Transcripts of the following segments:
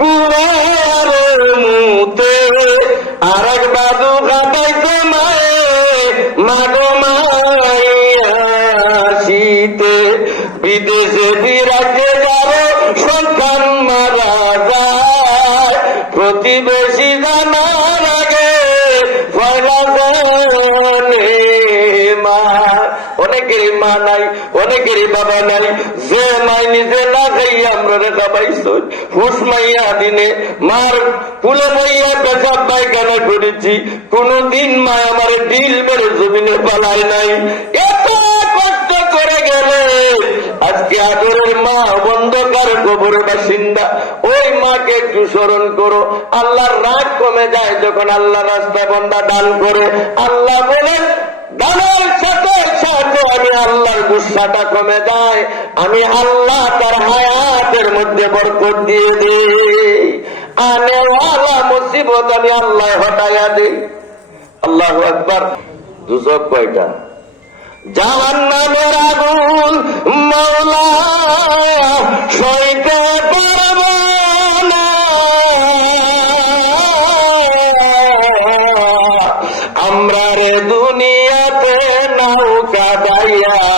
গুয়ার মুতে আর এক বাদু কাটাইছে মায়ে, মাগো মাইয়া শীতে। বিদেশে বিরাজে যাবে সন্তান মারা যায়। প্রতিবেশী জানার আগে জানে মা। অনেকেরই মা নাই অনেকেরই বাবা নাই, যে মাই নিজে না খাই আমরা রে খাবাইছ হুস মাইয়া দিনে মার পুলে মাইয়া পেশাব পায়খানা করেছি। কোনদিন মা আমার ডিল মেরে জমিনে পালায় নাই। এত কষ্ট করে গেলে আজকে আদরের মা বন্ধকার কবরের বাসিন্দা। ওই মাকে একটু স্মরণ করো, আল্লাহর রাগ কমে যায় যখন আল্লাহ রাস্তা বন্ধা দান করে। আল্লাহ বলেন, দানের সাথে গুসাটা কমে যায়। আমি আল্লাহ তার হায়াতের মধ্যে বরকত দিয়ে দিই। আনেওয়ালা মুসিবত আমি আল্লাহ হটাইয়া দিই। আল্লাহ একবার দুশো কয়টা? আমরা রে দুনিয়াতে নৌকা দাইয়া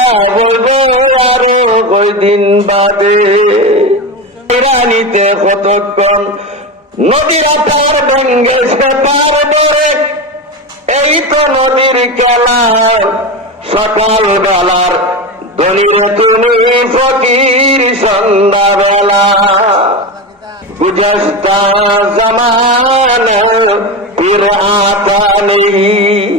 কয়দিন বাদে? রানীতে কতক্ষণ? নদীরা তার ভেঙ্গে সে পার ধরে। এই তো নদীর খেলা সকাল বেলার ধনির তুমি ফকির সন্ধ্যা বেলা গুজস্তা জমান ফির আতা নেই।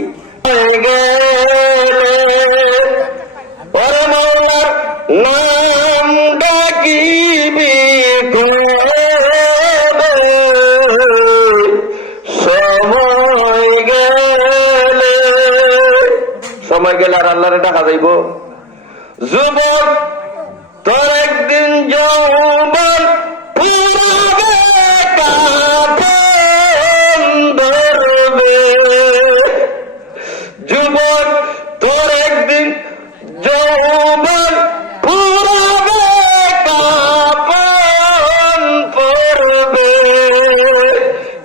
নাম ডাকিবি সময় গেলে। সময় গেলে আর আল্লাহরে ডাকা যাইব। যুবক তোর একদিন যৌবন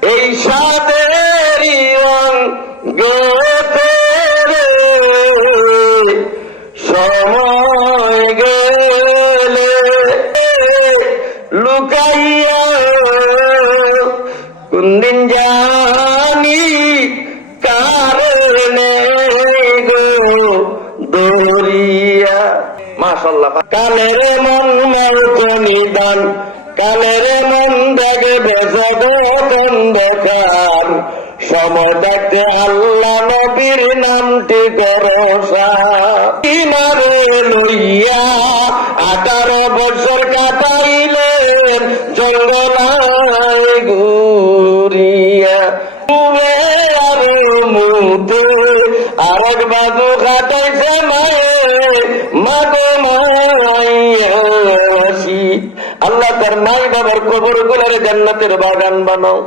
এই সাদেরই অঙ্গতে রে। সময় গেলে লুকাইয়া কোনদিন জানি কারণে গো দরিয়া মাশাল্লাহ কালের মন মৌত নিদান কালের মন দেখে বেসে অন্ধকার সময় দেখতে আল্লাহ নবীর নামটি করসা কিনারে লইয়া আঠারো বছর কাটাইলেন জঙ্গলায় ঘুরিয়া। আর মুতে আরেক বাজু কাটাইছে মায়ে, মাগো আল্লাহ তার মাই বাবার কবর গুলারে জান্নাতের বাগান বানাও।